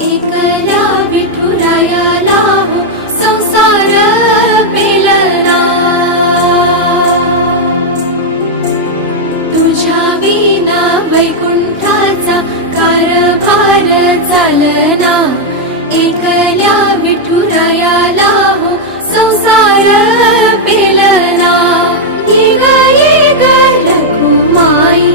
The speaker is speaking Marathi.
एकल्या विठुरायाला हो संसार पेलना, तुझ्या विना वैकुंठाचा कारभार चालना, एकल्या विठुरायाला हो संसार पेलना. ये ग रखुमाई